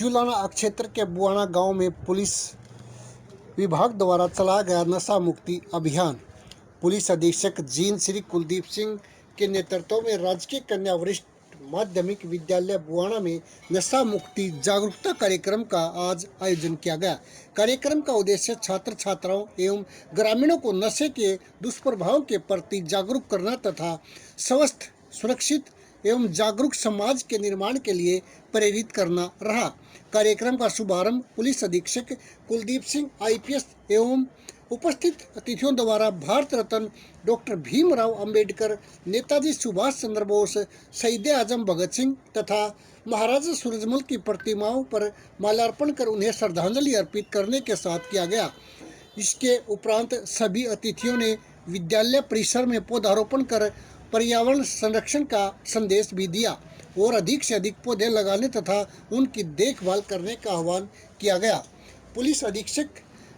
चुलाना क्षेत्र के बुआना गांव में पुलिस विभाग द्वारा चलाया गया नशा मुक्ति अभियान। पुलिस अधीक्षक जीन श्री कुलदीप सिंह के नेतृत्व में राजकीय कन्या वरिष्ठ माध्यमिक विद्यालय बुआना में नशा मुक्ति जागरूकता कार्यक्रम का आज आयोजन किया गया। कार्यक्रम का उद्देश्य छात्र छात्राओं एवं ग्रामीणों को नशे के दुष्प्रभाव के प्रति जागरूक करना तथा स्वस्थ, सुरक्षित एवं जागरूक समाज के निर्माण के लिए प्रेरित करना रहा। कार्यक्रम का शुभारंभ पुलिस अधीक्षक कुलदीप सिंह IPS एवं उपस्थित अतिथियों द्वारा भारत रत्न डॉक्टर भीमराव अंबेडकर, नेताजी सुभाष चंद्र बोस, शहीद आजम भगत सिंह तथा महाराजा सूरजमल की प्रतिमाओं पर माल्यार्पण कर उन्हें श्रद्धांजलि अर्पित करने के साथ किया गया। इसके उपरांत सभी अतिथियों ने विद्यालय परिसर में पौधारोपण कर पर्यावरण संरक्षण का संदेश भी दिया और अधिक से अधिक पौधे लगाने तथा उनकी देखभाल करने का आह्वान किया गया। पुलिस अधीक्षक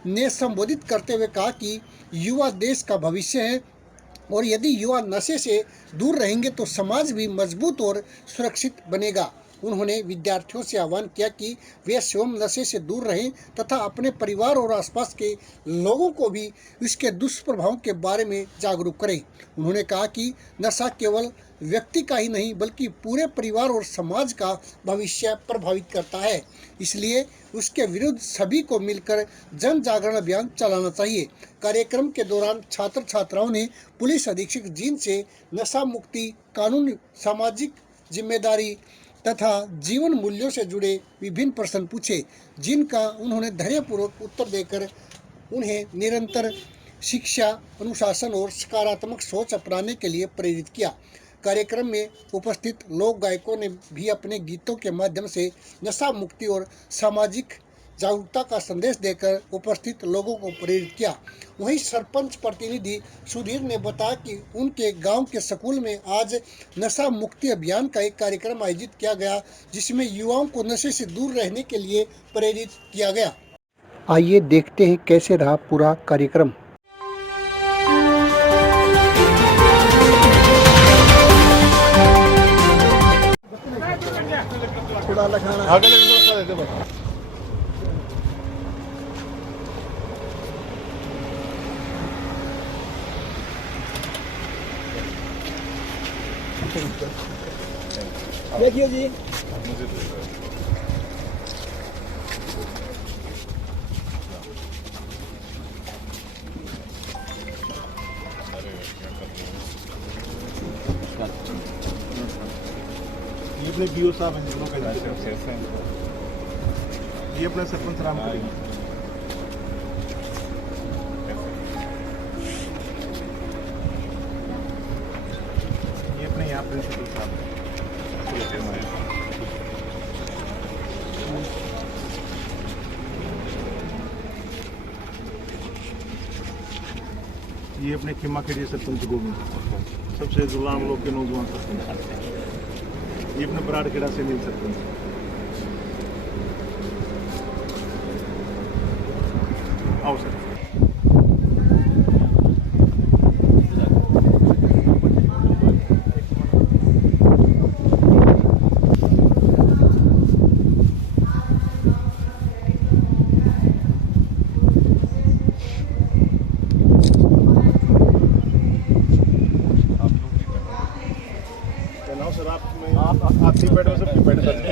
ने संबोधित करते हुए कहा कि युवा देश का भविष्य है और यदि युवा नशे से दूर रहेंगे तो समाज भी मजबूत और सुरक्षित बनेगा। उन्होंने विद्यार्थियों से आह्वान किया कि वे स्वयं नशे से दूर रहें तथा अपने परिवार और आसपास के लोगों को भी इसके दुष्प्रभावों के बारे में जागरूक करें। उन्होंने कहा कि नशा केवल व्यक्ति का ही नहीं बल्कि पूरे परिवार और समाज का भविष्य प्रभावित करता है, इसलिए उसके विरुद्ध सभी को मिलकर जन जागरण अभियान चलाना चाहिए। कार्यक्रम के दौरान छात्र छात्राओं ने पुलिस अधीक्षक जीन से नशा मुक्ति, कानून, सामाजिक जिम्मेदारी तथा जीवन मूल्यों से जुड़े विभिन्न प्रश्न पूछे, जिनका उन्होंने धैर्यपूर्वक उत्तर देकर उन्हें निरंतर शिक्षा, अनुशासन और सकारात्मक सोच अपनाने के लिए प्रेरित किया। कार्यक्रम में उपस्थित लोक गायकों ने भी अपने गीतों के माध्यम से नशा मुक्ति और सामाजिक जागरूकता का संदेश देकर उपस्थित लोगों को प्रेरित किया। वहीं सरपंच प्रतिनिधि सुधीर ने बताया कि उनके गांव के स्कूल में आज नशा मुक्ति अभियान का एक कार्यक्रम आयोजित किया गया, जिसमें युवाओं को नशे से दूर रहने के लिए प्रेरित किया गया। आइए देखते हैं कैसे रहा पूरा कार्यक्रम। देखिए जी, ये अपने DO साहब हैं, ये अपने सरपंच राम करेंगे। ये अपने यहाँ प्रिंसिपल साहब हैं। ये अपने खिमा खेड़ी सरपंच गोविंद, सबसे गुलाम लोग के नौजवान सरपंच। ये अपने बराड़ खेड़ा से नील सरपंच। आओ सर। सर आप नहीं बैठो, सब बैठ सकते।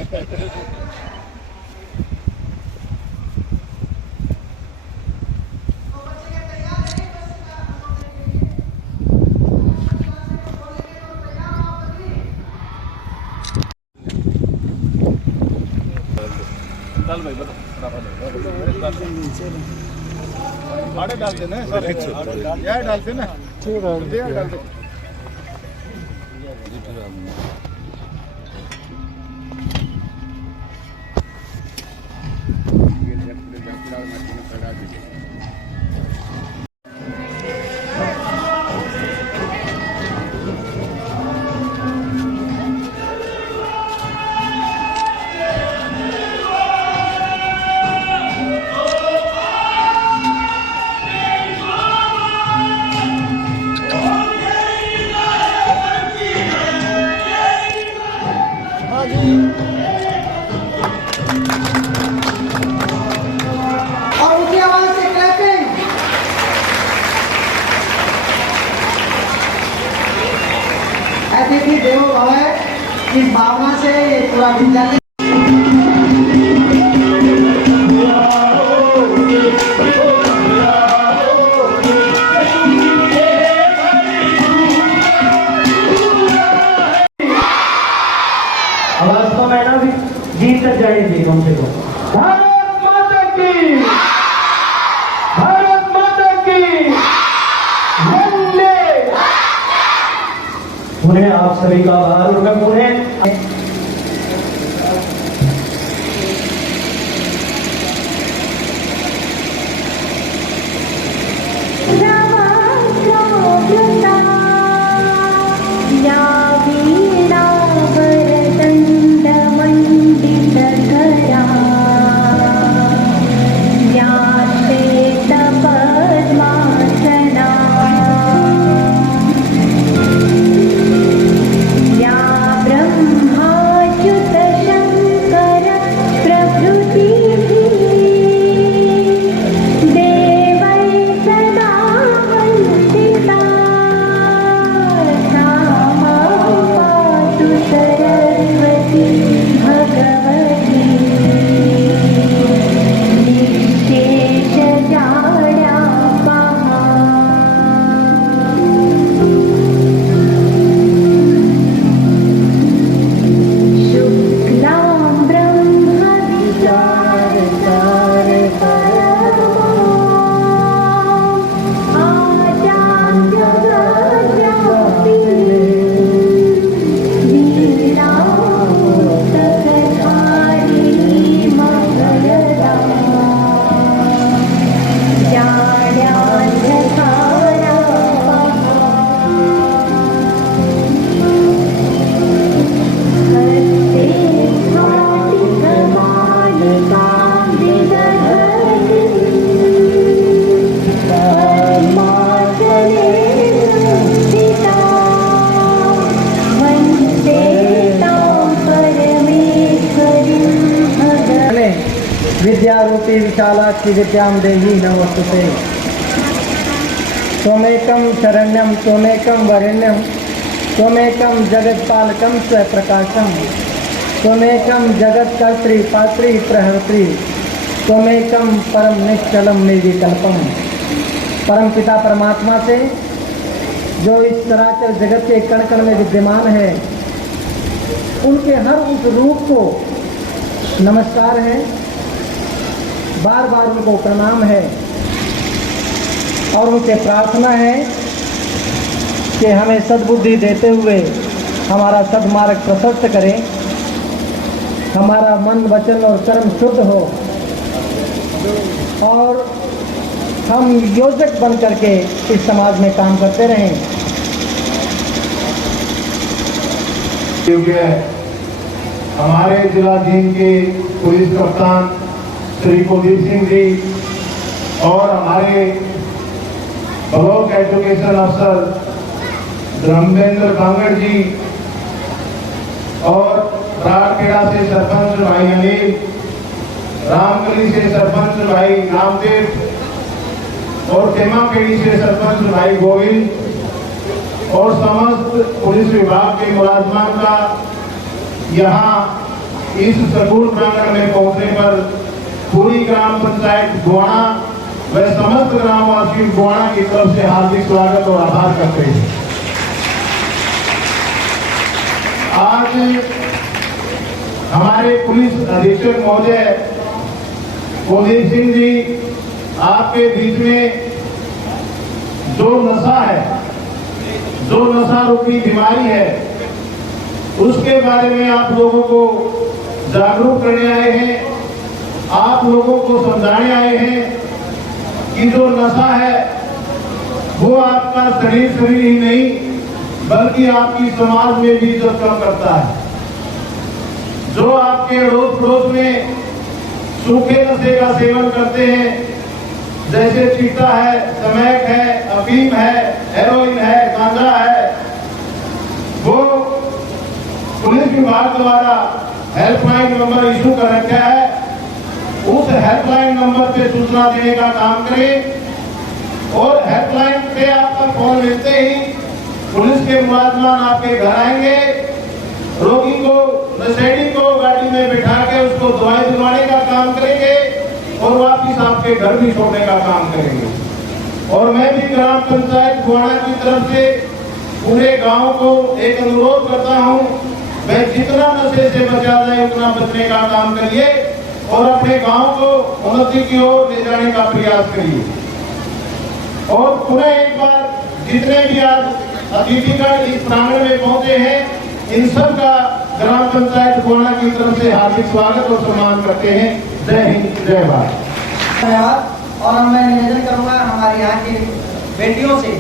डाल भाई बताओ, आड़े डाल देना सर, यार डालते ना, डाल दे। थोड़ा भी जल्दी अब रास्ता में ना भी जीत तक जाएगी कम से कम। भारत माता की, भारत माता की वंदे। उन्हें आप सभी का आभार और मैं उन्हें विद्यारूपी विशालाक्षी विद्यां देहि नमोस्तुते। त्वमेकं शरण्यं त्वमेकं वरेण्यं त्वमेकं जगत्पालकं स्वप्रकाशं त्वमेकं जगत्कर्त्री पात्री प्रहर्त्री त्वमेकं परम निश्चलम निर्विकल्पम। परम पिता परमात्मा से जो इस चराचर जगत के कण कण में विद्यमान है, उनके हर उस रूप को नमस्कार है, बार बार उनको प्रणाम है और उनसे प्रार्थना है कि हमें सद्बुद्धि देते हुए हमारा सद्मार्ग प्रशस्त करें, हमारा मन वचन और कर्म शुद्ध हो और हम योजक बन करके इस समाज में काम करते रहें। क्योंकि हमारे जिला जींद के पुलिस कप्तान श्री कुलदीप सिंह जी और हमारे ब्लॉक एजुकेशन अफसर धर्मेंद्र कांगड़ जी और राठखेड़ा से सरपंच भाई अनिल, रामकली से सरपंच भाई नामदेव और तेमाखेड़ी से सरपंच भाई गोविंद और समस्त पुलिस विभाग के मुलाजमान का यहाँ इस स्कूल प्रांगण में पहुंचने पर पूरी ग्राम पंचायत गोवाना व समस्त ग्रामवासी गोवाना की तरफ से हार्दिक स्वागत और आभार करते हैं। आज हमारे पुलिस अधीक्षक महोदय कुलदीप सिंह जी आपके बीच में जो नशा है, जो नशा रूपी बीमारी है, उसके बारे में आप लोगों को जागरूक करने आए हैं, आप लोगों को समझाने आए हैं कि जो नशा है वो आपका शरीर ही नहीं बल्कि आपकी समाज में भी इज्जत कम करता है। जो आपके अड़ोस पड़ोस में सूखे नशे का सेवन करते हैं, जैसे चिट्टा है, स्मैक है, अफीम है, हेरोइन है, गांजा है, वो पुलिस विभाग द्वारा हेल्पलाइन नंबर इशू कर रखा है। उस हेल्पलाइन नंबर पे सूचना देने का काम करें और हेल्पलाइन पे आपका फोन मिलते ही पुलिस के मुलाजमान आपके घर आएंगे, रोगी को नशेड़ी को गाड़ी में बिठा के उसको दवाई दिलवाने का काम करेंगे और वापिस आपके घर भी छोड़ने का काम करेंगे। और मैं भी ग्राम पंचायत बुआना की तरफ से पूरे गांव को एक अनुरोध करता हूं, मैं जितना नशे से बचा जाए उतना बचने का काम करिए और अपने गांव को उन्नति की ओर ले जाने का प्रयास करिए। और पुनः एक बार जितने भी आज अतिथिगण इस प्रांगण में पहुंचे हैं, इन सब का ग्राम पंचायत बुआना की तरफ से हार्दिक स्वागत और सम्मान करते हैं। जय हिंद, जय भारत। धन्यवाद। और मैं निवेदन करूंगा हमारे यहाँ की बेटियों से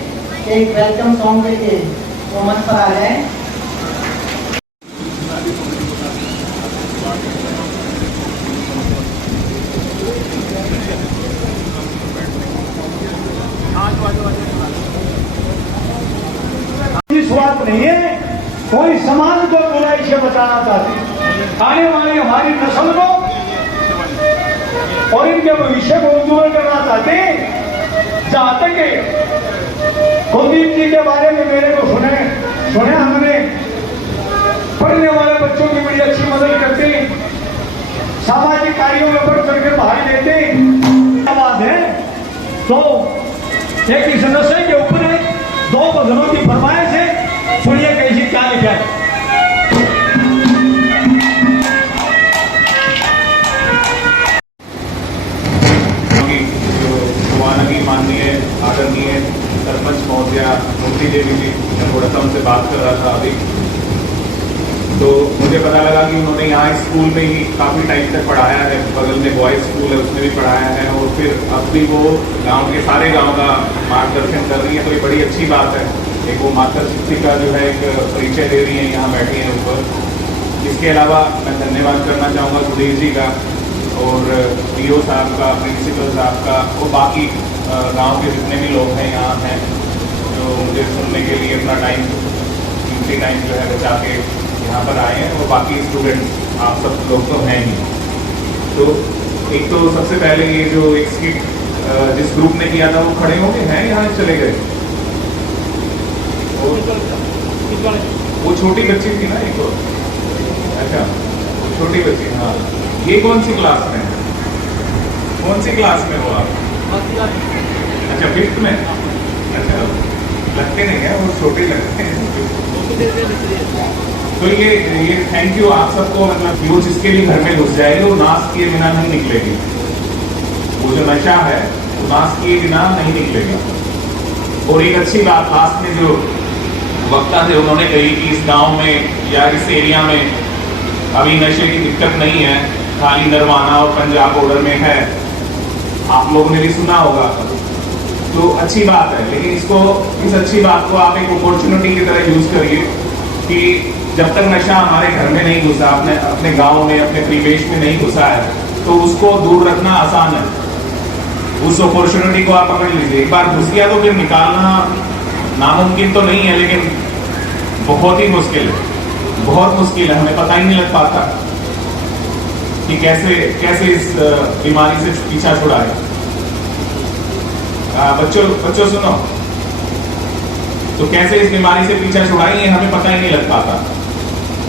एक वेलकम सॉन्ग के वो मंच पर आ जाए। इस बात नहीं है, कोई समाज को बुराई से बचाना चाहती, आने वाली हमारी नस्ल को और इनके भविष्य को उज्जवल करना चाहते। जहां तक कुलदीप जी के बारे में मेरे को सुने हमने पढ़ने वाले बच्चों की बड़ी अच्छी मदद करते, सामाजिक कार्यों में बढ़ चढ़ कर भाग लेते। बात है तो एक इस नशे के ऊपर है, 2 भजनों की फरमाइश है, सुनिए कैसी क्या लिखा है। माननीय आदरणीय सरपंच महोदया मूर्ति देवी जी, मैं थोड़ा सा उनसे बात कर रहा था अभी, तो मुझे पता लगा कि उन्होंने यहाँ स्कूल में ही काफ़ी टाइम तक पढ़ाया है, बगल में बॉयज़ स्कूल है उसमें भी पढ़ाया है, और फिर अब भी वो गांव के सारे गांव का मार्गदर्शन कर रही है, तो ये बड़ी अच्छी बात है। एक वो माता शिक्षिका जो है एक परिचय दे रही है, यहाँ बैठी हैं ऊपर। इसके अलावा मैं धन्यवाद करना चाहूँगा सुधीर जी का और DO साहब का, प्रिंसिपल साहब का, और बाकी गांव के जितने भी लोग हैं यहाँ हैं जो मुझे सुनने के लिए अपना टाइम, कीमती टाइम जो है बचा के यहाँ पर आए हैं, और बाकी स्टूडेंट्स आप सब लोग तो हैं ही। तो एक तो सबसे पहले ये जो एक स्किट जिस ग्रुप ने किया था वो खड़े होके हैं यहाँ चले गए, वो छोटी बच्ची थी ना एक, अच्छा छोटी बच्ची, हाँ। ये कौन सी क्लास में है, कौन सी क्लास में हो आप? अच्छा 5th में, अच्छा लगते नहीं है, वो छोटे लगते हैं। तो ये थैंक यू आप सबको, मतलब वो जिसके भी घर में घुस जाएगी वो नाश किए बिना नहीं निकलेगी। वो जो नशा है वो नाश किए बिना नहीं निकलेगा। और एक अच्छी बात लास्ट में जो वक्ता थे उन्होंने कही कि इस गांव में या इस एरिया में अभी नशे की दिक्कत नहीं है, खाली नरवाना और पंजाब बॉर्डर में है, आप लोगों ने भी सुना होगा, तो अच्छी बात है। लेकिन इस अच्छी बात को आप एक अपॉर्चुनिटी की तरह यूज करिए कि जब तक नशा हमारे घर में नहीं घुसा, अपने गांव में, अपने परिवेश में नहीं घुसा है, तो उसको दूर रखना आसान है। उस अपॉर्चुनिटी को आप पकड़ लीजिए। एक बार घुस गया तो फिर निकालना नामुमकिन तो नहीं है, लेकिन बहुत ही मुश्किल है, बहुत मुश्किल है। हमें पता ही नहीं लग पाता कि कैसे इस बीमारी से पीछा छुड़ाए। बच्चों सुनो, तो कैसे इस बीमारी से पीछा छुड़ाएंगे हमें पता ही नहीं लग पाता।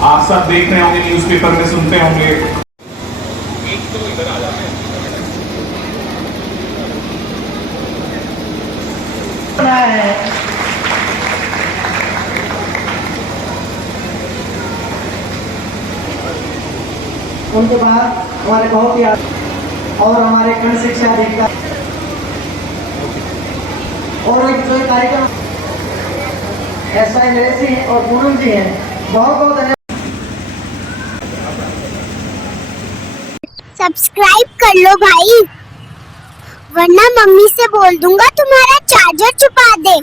आप सब देख रहे होंगे, न्यूज़पेपर में सुनते होंगे। एक तो इधर आ जाते हैं, उनके बाद हमारे बहुत ही और हमारे कर्ण शिक्षा अधिकारी और एक जो कार्यक्रम SI नरेश जी और पूनम जी हैं, बहुत बहुत धन्यवाद। सब्सक्राइब कर लो भाई, वरना मम्मी से बोल दूंगा तुम्हारा चार्जर छुपा दे।